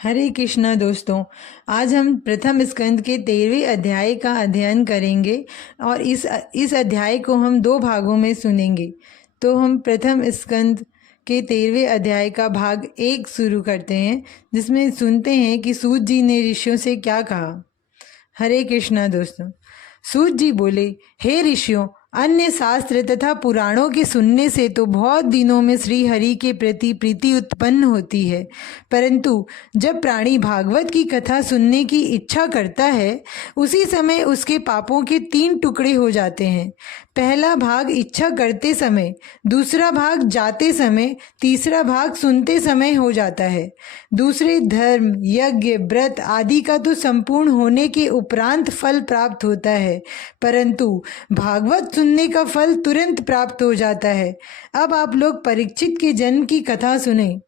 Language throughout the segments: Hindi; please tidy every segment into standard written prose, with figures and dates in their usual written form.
हरे कृष्णा दोस्तों। आज हम प्रथम स्कंद के 13वें अध्याय का अध्ययन करेंगे और इस अध्याय को हम दो भागों में सुनेंगे। तो हम प्रथम स्कंद के 13वें अध्याय का भाग 1 शुरू करते हैं, जिसमें सुनते हैं कि सूत जी ने ऋषियों से क्या कहा। हरे कृष्णा दोस्तों। सूत जी बोले, हे ऋषियों, अन्य शास्त्र तथा पुराणों के सुनने से तो बहुत दिनों में श्री हरि के प्रति प्रीति उत्पन्न होती है, परंतु जब प्राणी भागवत की कथा सुनने की इच्छा करता है, उसी समय उसके पापों के 3 टुकड़े हो जाते हैं। पहला भाग इच्छा करते समय, दूसरा भाग जाते समय, तीसरा भाग सुनते समय हो जाता है। दूसरे धर्म, यज्ञ, व्रत आदि का तो संपूर्ण होने के उपरांत फल प्राप्त होता है, परंतु भागवत सुनने का फल तुरंत प्राप्त हो जाता है। अब आप लोग परीक्षित के जन्म की कथा सुने।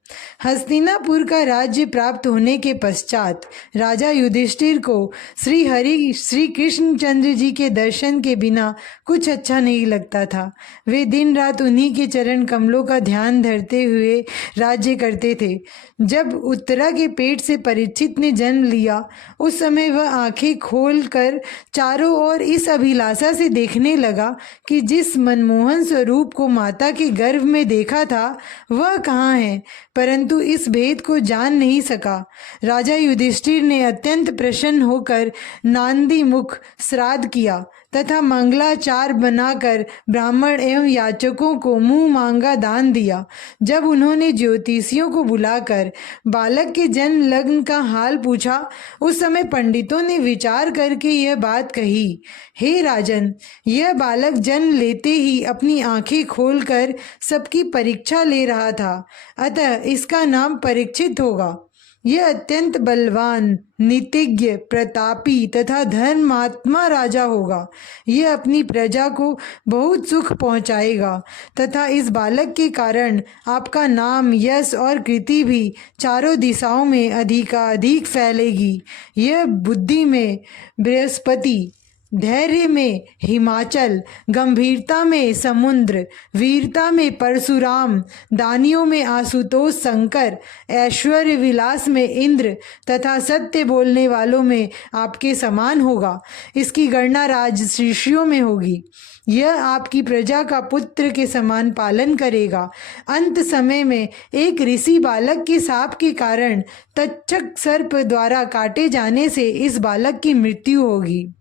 हस्तिनापुर का राज्य प्राप्त होने के पश्चात राजा युधिष्ठिर को श्री कृष्णचंद्र जी के दर्शन के बिना कुछ अच्छा नहीं लगता था। वे दिन रात उन्हीं के चरण कमलों का ध्यान धरते हुए राज्य करते थे। जब उत्तरा के पेट से परीक्षित ने जन्म लिया, उस समय वह आंखें खोलकर चारों ओर इस अभिलाषा से देखने लगा कि जिस मनमोहन स्वरूप को माता के गर्भ में देखा था वह कहाँ है, परंतु इस भेद को जान नहीं सका। राजा युधिष्ठिर ने अत्यंत प्रसन्न होकर नांदी मुख श्राद्ध किया तथा मंगलाचार बनाकर ब्राह्मण एवं याचकों को मुंह मांगा दान दिया। जब उन्होंने ज्योतिषियों को बुलाकर बालक के जन्म लग्न का हाल पूछा, उस समय पंडितों ने विचार करके यह बात कही, हे राजन, यह बालक जन्म लेते ही अपनी आंखें खोलकर सबकी परीक्षा ले रहा था, अतः इसका नाम परीक्षित होगा। यह अत्यंत बलवान, नीतिज्ञ, प्रतापी तथा धर्मात्मा राजा होगा। यह अपनी प्रजा को बहुत सुख पहुंचाएगा तथा इस बालक के कारण आपका नाम, यश और कृति भी चारों दिशाओं में अधिकाधिक फैलेगी। यह बुद्धि में बृहस्पति, धैर्य में हिमाचल, गंभीरता में समुद्र, वीरता में परशुराम, दानियों में आशुतोष शंकर, ऐश्वर्य विलास में इंद्र तथा सत्य बोलने वालों में आपके समान होगा। इसकी गणना राजऋषियों में होगी। यह आपकी प्रजा का पुत्र के समान पालन करेगा। अंत समय में एक ऋषि बालक के शाप के कारण तक्षक सर्प द्वारा काटे जाने से इस बालक की मृत्यु होगी।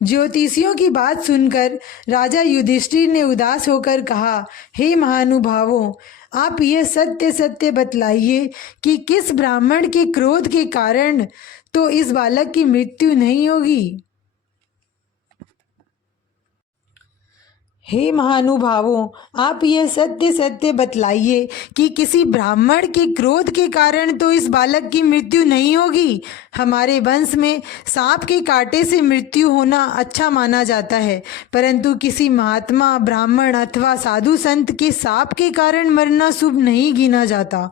ज्योतिषियों की बात सुनकर राजा युधिष्ठिर ने उदास होकर कहा, हे महानुभावों, आप यह सत्य सत्य बतलाइए कि किस ब्राह्मण के क्रोध के कारण तो इस बालक की मृत्यु नहीं होगी। हे महानुभावों, आप यह सत्य सत्य बतलाइए कि किसी ब्राह्मण के क्रोध के कारण तो इस बालक की मृत्यु नहीं होगी। हमारे वंश में सांप के कांटे से मृत्यु होना अच्छा माना जाता है, परंतु किसी महात्मा, ब्राह्मण अथवा साधु संत के सांप के कारण मरना शुभ नहीं गिना जाता।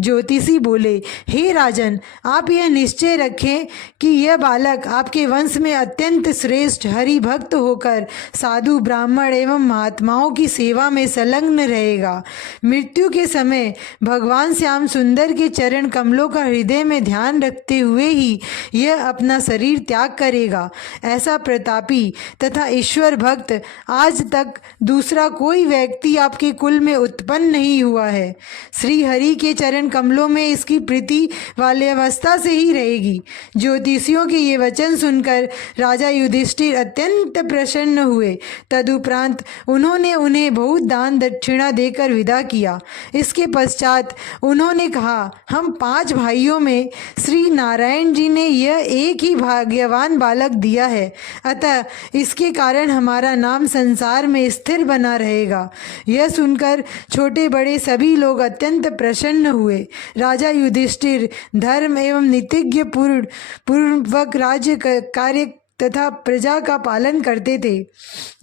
ज्योतिषी बोले, हे राजन, आप यह निश्चय रखें कि यह बालक आपके वंश में अत्यंत श्रेष्ठ हरि भक्त होकर साधु, ब्राह्मण एवं महात्माओं की सेवा में संलग्न रहेगा। मृत्यु के समय भगवान श्याम सुंदर के चरण कमलों का हृदय में ध्यान रखते हुए ही यह अपना शरीर त्याग करेगा। ऐसा प्रतापी तथा ईश्वर भक्त आज तक दूसरा कोई व्यक्ति आपके कुल में उत्पन्न नहीं हुआ है। श्री हरि के चरण कमलों में इसकी प्रीति वाली अवस्था से ही रहेगी। ज्योतिषियों के ये वचन सुनकर राजा युधिष्ठिर अत्यंत प्रसन्न हुए। तदुपरांत उन्होंने उन्हें बहुत दान दक्षिणा देकर विदा किया। इसके पश्चात उन्होंने कहा, हम 5 भाइयों में श्री नारायण जी ने यह एक ही भाग्यवान बालक दिया है, अतः इसके कारण हमारा नाम संसार में स्थिर बना रहेगा। यह सुनकर छोटे बड़े सभी लोग अत्यंत प्रसन्न हुए। राजा युधिष्ठिर धर्म एवं नीतिज्ञ पूर्वक राज्य कार्य तथा प्रजा का पालन करते थे।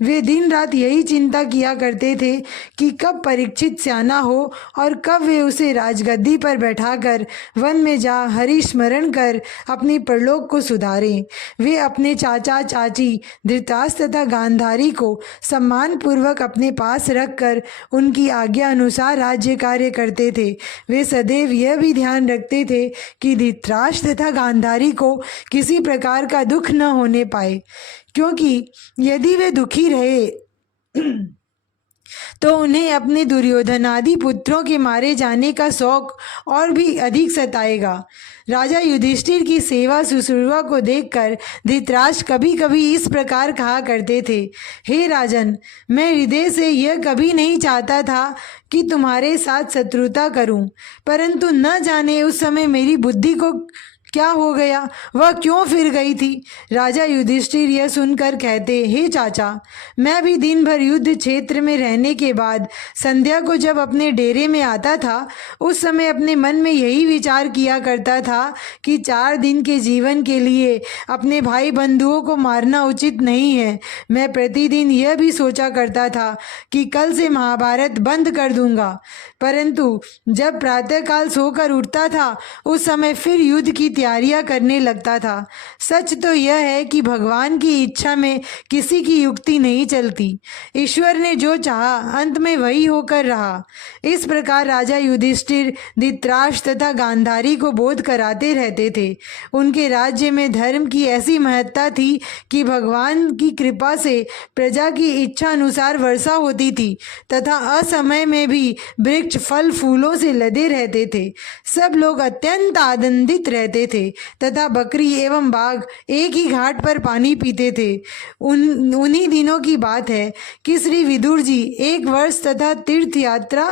वे दिन रात यही चिंता किया करते थे कि कब परीक्षित सियाना हो और कब वे उसे राजगद्दी पर बैठाकर वन में जा हरि स्मरण कर अपनी परलोक को सुधारें। वे अपने चाचा चाची धृतराष्ट्र तथा गांधारी को सम्मान पूर्वक अपने पास रखकर उनकी आज्ञा अनुसार राज्य कार्य करते थे। वे सदैव यह भी ध्यान रखते थे कि धृतराष्ट्र तथा गांधारी को किसी प्रकार का दुख न होने पाए, क्योंकि यदि वे दुखी रहे तो उन्हें अपने दुर्योधन आदि पुत्रों के मारे जाने का शौक और भी अधिक सताएगा। राजा युधिष्ठिर की सेवा शुश्रूषा को देखकर धृतराष्ट्र कभी कभी इस प्रकार कहा करते थे, हे राजन, मैं हृदय से यह कभी नहीं चाहता था कि तुम्हारे साथ शत्रुता करूं, परंतु न जाने उस समय मेरी बुद्धि को क्या हो गया, वह क्यों फिर गई थी। राजा युधिष्ठिर यह सुनकर कहते, हे चाचा, मैं भी दिन भर युद्ध क्षेत्र में रहने के बाद संध्या को जब अपने डेरे में आता था, उस समय अपने मन में यही विचार किया करता था कि 4 दिन के जीवन के लिए अपने भाई बंधुओं को मारना उचित नहीं है। मैं प्रतिदिन यह भी सोचा करता था कि कल से महाभारत बंद कर दूंगा, परंतु जब प्रातःकाल सोकर उठता था उस समय फिर युद्ध की तैयारियां करने लगता था। सच तो यह है कि भगवान की इच्छा में किसी की युक्ति नहीं चलती। ईश्वर ने जो चाहा अंत में वही होकर रहा। इस प्रकार राजा युधिष्ठिर धृतराष्ट्र तथा गांधारी को बोध कराते रहते थे। उनके राज्य में धर्म की ऐसी महत्ता थी कि भगवान की कृपा से प्रजा की इच्छा अनुसार वर्षा होती थी तथा असमय में भी वृक्ष फल फूलों से लदे रहते थे। सब लोग अत्यंत आनंदित रहते थे तथा बकरी एवं बाघ एक ही घाट पर पानी पीते थे। उन्हीं दिनों की बात है कि श्री विदुर जी 1 वर्ष तथा तीर्थ यात्रा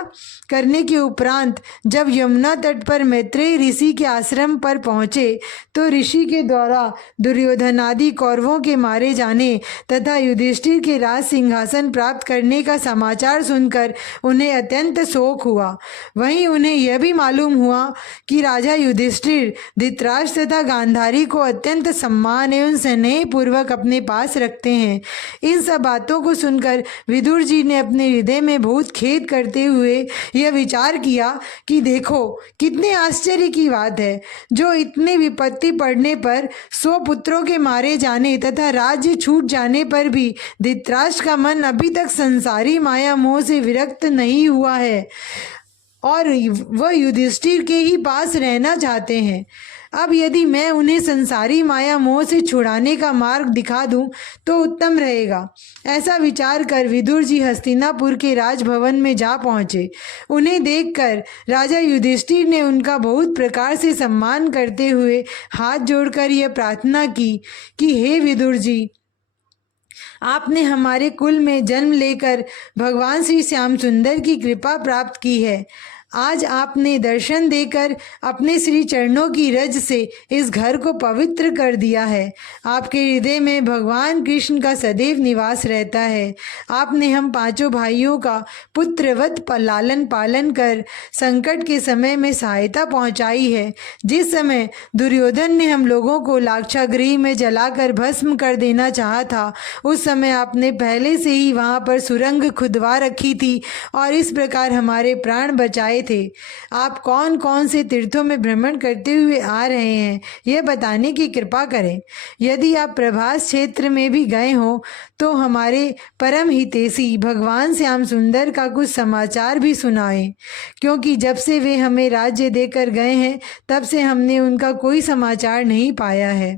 करने के उपरांत जब यमुना तट पर मैत्रेय ऋषि के आश्रम पर पहुंचे तो ऋषि के द्वारा दुर्योधन आदि कौरवों के मारे जाने तथा युधिष्ठिर के राज सिंहासन प्राप्त करने का समाचार सुनकर उन्हें अत्यंत शोक हुआ। वहीं उन्हें यह भी मालूम हुआ कि राजा युधिष्ठिर धृतराष्ट्र तथा गांधारी को अत्यंत सम्मान एवं स्नेह पूर्वक अपने पास रखते हैं। इन सब बातों को सुनकर विदुर जी ने अपने हृदय में बहुत खेद करते हुए यह विचार किया कि देखो कितने आश्चर्य की बात है, जो इतने विपत्ति पड़ने पर 100 पुत्रों के मारे जाने तथा राज्य छूट जाने पर भी धृतराष्ट्र का मन अभी तक संसारी माया मोह से विरक्त नहीं हुआ है और वह युधिष्ठिर के ही पास रहना चाहते हैं। अब यदि मैं उन्हें संसारी माया मोह से छुड़ाने का मार्ग दिखा दूं तो उत्तम रहेगा। ऐसा विचार कर विदुर जी हस्तिनापुर के राजभवन में जा पहुंचे। उन्हें देखकर राजा युधिष्ठिर ने उनका बहुत प्रकार से सम्मान करते हुए हाथ जोड़कर यह प्रार्थना की कि हे विदुर जी, आपने हमारे कुल में जन्म लेकर भगवान श्री श्याम सुंदर की कृपा प्राप्त की है। आज आपने दर्शन देकर अपने श्री चरणों की रज से इस घर को पवित्र कर दिया है। आपके हृदय में भगवान कृष्ण का सदैव निवास रहता है। आपने हम 5 भाइयों का पुत्रवत लालन पालन कर संकट के समय में सहायता पहुंचाई है। जिस समय दुर्योधन ने हम लोगों को लाक्षागृह में जलाकर भस्म कर देना चाहा था, उस समय आपने पहले से ही वहां पर सुरंग खुदवा रखी थी और इस प्रकार हमारे प्राण बचाए थे। आप कौन कौन से तीर्थों में भ्रमण करते हुए आ रहे हैं, यह बताने की कृपा करें। यदि आप प्रभास क्षेत्र में भी गए हो तो हमारे परम हितैषी भगवान श्याम सुंदर का कुछ समाचार भी सुनाएं, क्योंकि जब से वे हमें राज्य देकर गए हैं तब से हमने उनका कोई समाचार नहीं पाया है।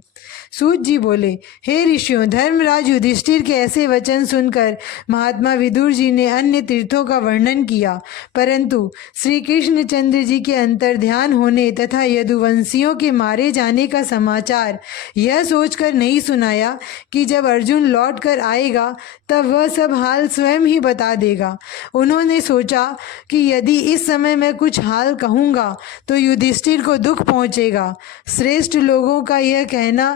सूत जी बोले, हे ऋषियों, धर्मराज युधिष्ठिर के ऐसे वचन सुनकर महात्मा विदुर जी ने अन्य तीर्थों का वर्णन किया, परंतु श्री कृष्णचंद्र जी के अंतर्ध्यान होने तथा यदुवंशियों के मारे जाने का समाचार यह सोचकर नहीं सुनाया कि जब अर्जुन लौट कर आएगा तब वह सब हाल स्वयं ही बता देगा। उन्होंने सोचा कि यदि इस समय मैं कुछ हाल कहूँगा तो युधिष्ठिर को दुख पहुँचेगा। श्रेष्ठ लोगों का यह कहना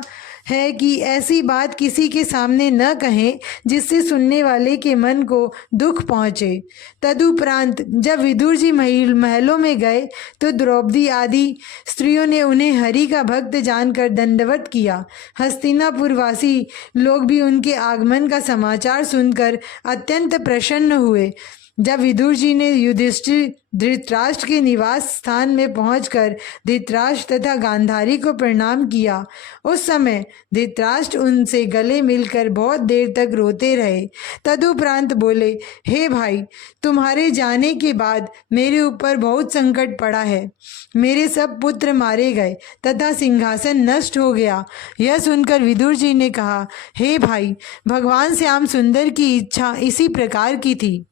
है कि ऐसी बात किसी के सामने न कहें जिससे सुनने वाले के मन को दुख पहुँचे। तदुपरांत जब विदुर जी महलों में गए तो द्रौपदी आदि स्त्रियों ने उन्हें हरि का भक्त जानकर दंडवत किया। हस्तिनापुरवासी लोग भी उनके आगमन का समाचार सुनकर अत्यंत प्रसन्न हुए। जब विदुर जी ने युधिष्ठिर धृतराष्ट्र के निवास स्थान में पहुंचकर धृतराष्ट्र तथा गांधारी को प्रणाम किया, उस समय धृतराष्ट्र उनसे गले मिलकर बहुत देर तक रोते रहे। तदुपरांत बोले, हे भाई, तुम्हारे जाने के बाद मेरे ऊपर बहुत संकट पड़ा है। मेरे सब पुत्र मारे गए तथा सिंहासन नष्ट हो गया। यह सुनकर विदुर जी ने कहा, हे भाई, भगवान श्याम सुंदर की इच्छा इसी प्रकार की थी।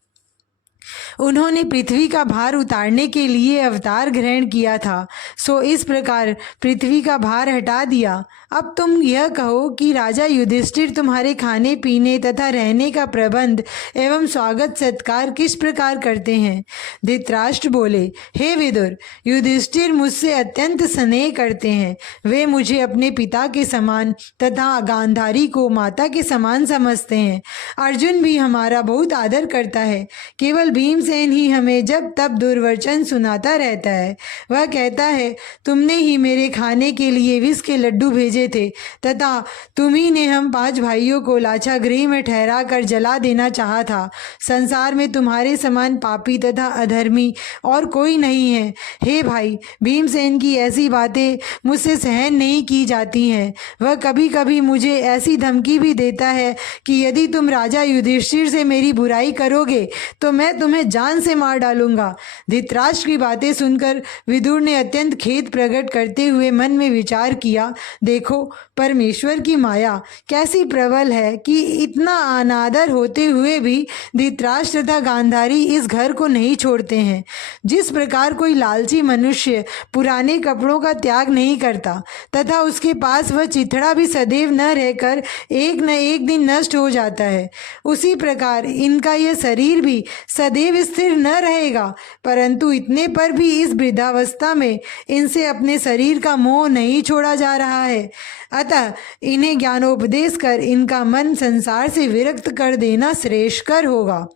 उन्होंने पृथ्वी का भार उतारने के लिए अवतार ग्रहण किया था, सो इस प्रकार पृथ्वी का भार हटा दिया। अब तुम यह कहो कि राजा युधिष्ठिर तुम्हारे खाने पीने तथा रहने का प्रबंध एवं स्वागत सत्कार किस प्रकार करते हैं। धृतराष्ट्र बोले, हे विदुर, युधिष्ठिर मुझसे अत्यंत स्नेह करते हैं। वे मुझे अपने पिता के समान तथा गांधारी को माता के समान समझते हैं। अर्जुन भी हमारा बहुत आदर करता है। केवल भीमसेन ही हमें जब तब दुर्वचन सुनाता रहता है। वह कहता है, तुमने ही मेरे खाने के लिए विष के लड्डू भेजे थे तथा तुम्ही ने हम 5 भाइयों को लाक्षागृह में ठहरा कर जला देना चाहा था। संसार में तुम्हारे समान पापी तथा अधर्मी और कोई नहीं है। हे भाई, भीमसेन की ऐसी बातें मुझसे सहन नहीं की जाती हैं। वह कभी कभी मुझे ऐसी धमकी भी देता है कि यदि तुम राजा युधिष्ठिर से मेरी बुराई करोगे तो मैं तुम्हें जान से मार डालूंगा। धृतराष्ट्र की बातें सुनकर विदुर ने अत्यंत खेद प्रकट करते हुए मन में विचार किया, देखो, परमेश्वर की माया कैसी प्रबल है कि इतना अनादर होते हुए भी धृतराष्ट्र तथा गांधारी इस घर को नहीं छोड़ते हैं। जिस प्रकार कोई लालची मनुष्य पुराने कपड़ों का त्याग नहीं करता तथा उसके पास वह चिथड़ा भी सदैव न रहकर एक न एक दिन नष्ट हो जाता है, उसी प्रकार इनका यह शरीर भी सदैव स्थिर न रहेगा। परंतु इतने पर भी इस वृद्धावस्था में इनसे अपने शरीर का मोह नहीं छोड़ा जा रहा है। अतः इन्हें ज्ञानोपदेश कर इनका मन संसार से विरक्त कर देना श्रेयस्कर होगा।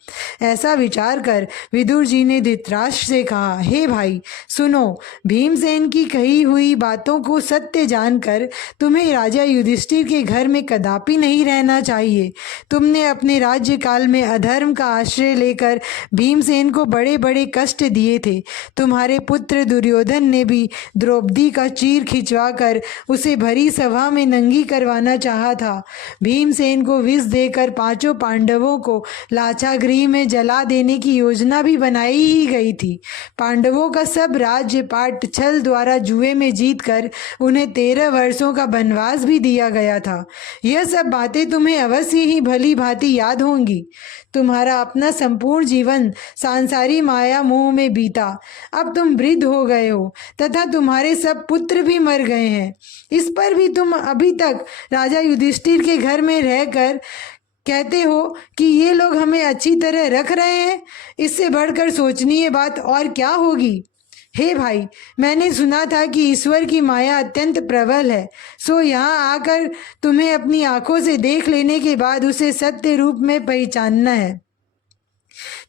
ऐसा विचार कर विदुर जी ने धृतराष्ट्र से कहा, हे भाई, सुनो, भीमसेन की कही हुई बातों को सत्य जानकर तुम्हें राजा युधिष्ठिर के घर में कदापि नहीं रहना चाहिए। तुमने अपने राज्य काल में अधर्म का आश्रय लेकर भीमसेन को बड़े बड़े कष्ट दिए थे। तुम्हारे पुत्र दुर्योधन ने भी द्रौपदी का चीर खिंचवा कर उसे भरी सभा में नंगी करवाना चाहा था। भीमसेन को विष देकर 5 पांडवों को लाक्षागृह में जला देने की योजना भी बनाई ही गई थी। पांडवों का सब राज्य पाट छल द्वारा जुए में जीतकर उन्हें 13 वर्षों का वनवास भी दिया गया था। यह सब बातें तुम्हें अवश्य ही भली भांति याद होंगी। तुम्हारा अपना संपूर्ण जीवन सांसारी माया मोह में बीता। अब तुम वृद्ध हो गए हो तथा तुम्हारे सब पुत्र भी मर गए हैं। इस पर भी तुम अभी तक राजा युधिष्ठिर के घर में रहकर कहते हो कि ये लोग हमें अच्छी तरह रख रहे हैं। इससे बढ़कर सोचनीय बात और क्या होगी। हे भाई, मैंने सुना था कि ईश्वर की माया अत्यंत प्रबल है, सो यहाँ आकर तुम्हें अपनी आंखों से देख लेने के बाद उसे सत्य रूप में पहचानना है।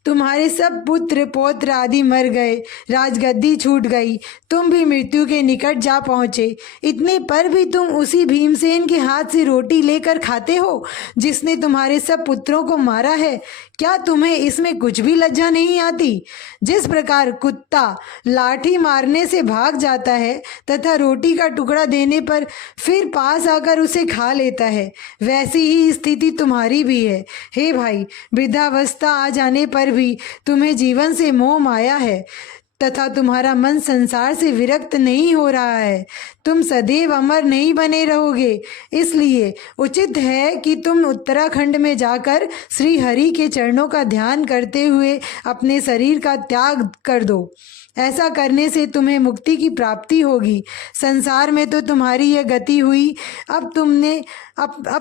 तुम्हारे सब पुत्र पौत्र आदि मर गए, राजगद्दी छूट गई, तुम भी मृत्यु के निकट जा पहुँचे। इतने पर भी तुम उसी भीमसेन के हाथ से रोटी लेकर खाते हो जिसने तुम्हारे सब पुत्रों को मारा है। क्या तुम्हें इसमें कुछ भी लज्जा नहीं आती? जिस प्रकार कुत्ता लाठी मारने से भाग जाता है तथा रोटी का टुकड़ा देने पर फिर पास आकर उसे खा लेता है, वैसी ही स्थिति तुम्हारी भी है। हे भाई, वृद्धावस्था आ जाने पर भी तुम्हें जीवन से मोह माया है तथा तुम्हारा मन संसार से विरक्त नहीं हो रहा है। तुम सदैव अमर नहीं बने रहोगे, इसलिए उचित है कि तुम उत्तराखंड में जाकर श्री हरि के चरणों का ध्यान करते हुए अपने शरीर का त्याग कर दो। ऐसा करने से तुम्हें मुक्ति की प्राप्ति होगी। संसार में तो तुम्हारी यह गति हुई, अब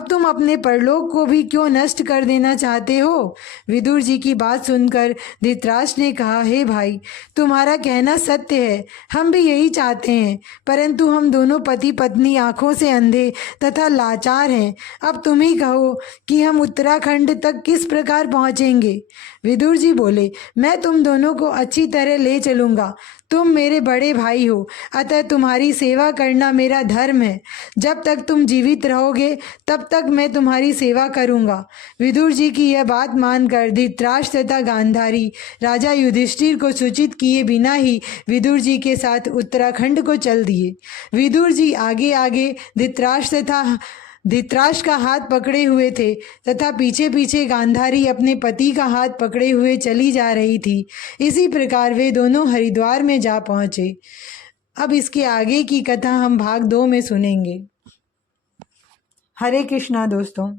तुम अपने परलोक को भी क्यों नष्ट कर देना चाहते हो? विदुर जी की बात सुनकर धृतराष्ट्र ने कहा, हे भाई, तुम्हारा कहना सत्य है, हम भी यही चाहते हैं, परंतु हम दोनों पति पत्नी आंखों से अंधे तथा लाचार हैं। अब तुम ही कहो कि हम उत्तराखंड तक किस प्रकार पहुँचेंगे? विदुर जी बोले, मैं तुम दोनों को अच्छी तरह ले चलूँगा। तुम मेरे बड़े भाई हो, अतः तुम्हारी सेवा करना मेरा धर्म है। जब तक तुम जीवित रहोगे तब तक मैं तुम्हारी सेवा करूँगा। विदुर जी की यह बात मानकर धृतराष्ट्र तथा गांधारी राजा युधिष्ठिर को सूचित किए बिना ही विदुर जी के साथ उत्तराखंड को चल दिए। विदुर जी आगे आगे धृतराष्ट्र का हाथ पकड़े हुए थे तथा पीछे पीछे गांधारी अपने पति का हाथ पकड़े हुए चली जा रही थी। इसी प्रकार वे दोनों हरिद्वार में जा पहुँचे। अब इसके आगे की कथा हम भाग 2 में सुनेंगे। हरे कृष्णा दोस्तों।